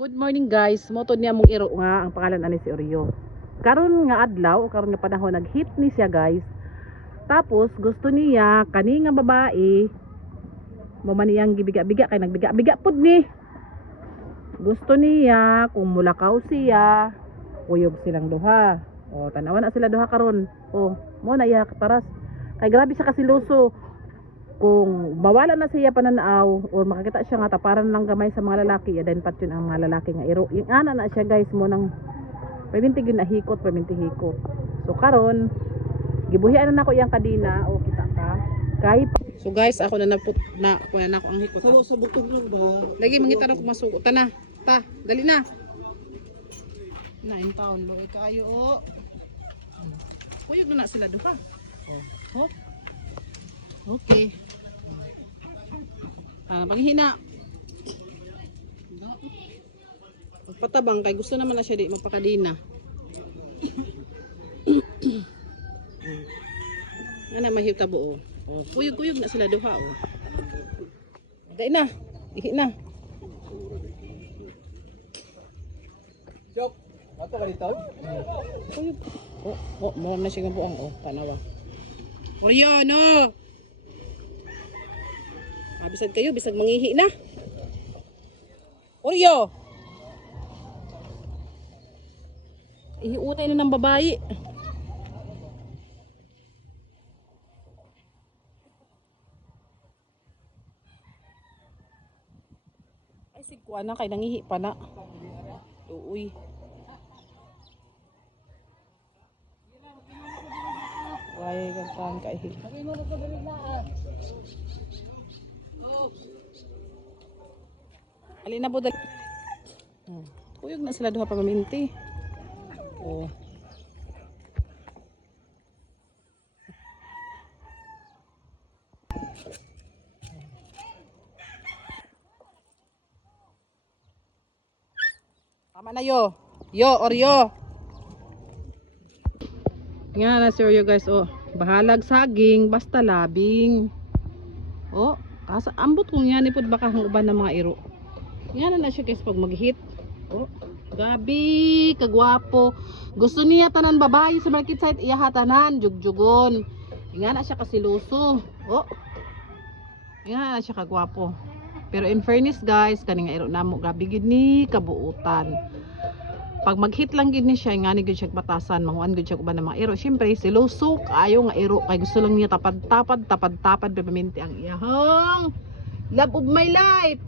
Good morning guys. Motod niya mong iro nga ang pangalan ani si Oreo. Karon nga adlaw, karon nga panahon nag-hit ni siya guys. Tapos gusto niya kani nga babae mo man iyang gibiga-biga kay nagbiga-biga pud ni. Gusto niya kung mulakaw siya, uyog silang duha. O tanawan na sila duha karon. O mo na iya paras. Kay grabe siya kasiluso. Kung mawala na siya pananaw or makakita siya nga taparan lang gamay sa mga lalaki, then pat yun ang mga lalaki nga iro. Yung ana na siya guys mo nang pamintig yun na hikot, pamintig hikot. So karon gibuhian na nako iyang kadina o kita ka. Kay so guys ako na naput na kuha na ako ang hikot. Hello sa butog lang ba? Lagi mangita na ko masugot na. Ta, dali na. Na in town lo kayo o. Kuyog na sila duha. Oh. Okay. Paghihina. Patabang kay gusto naman na siya di magpakadina. Nga na mahiw tabo oh. Kuyog-kuyog na sila duha oh. Dai na. Ihi na. Jok, ato ka dito? Kuyog. Mura na siya nga buang tanawa. Oreo no. Bisag kayo, bisag mangihi na. Oreo. Ihiunay na ng babae. Ay sigkuan na kay nangihi pa na. Uy. Why gantan kay hi. Alin na po dali. Kuyog na sila duha pa maminti. Oh. Tama na yo. Yo Oreo. Nga na si Oreo guys oh. Bahalag saging basta labing. Oh, kasa ambot kung yan ipod baka ang uban ng mga iro. Yan na siya guys pag mag-hit. Oh, gabi, kagwapo. Gusto niya tanan babae sa market site, iya hatanan, jugjugon. Nga na siya kasiluso. Oh. Nga na siya kagwapo. Pero in fairness guys, kani nga iro namo grabe gid ni kabuutan. Pag mag-hit lang gid ni siya, nga ni gid siya batasan, manguan gid siya uban ng mga iro. Syempre siluso ayo nga iro kay gusto lang niya tapad-tapad paminti ang iyahang love of my life.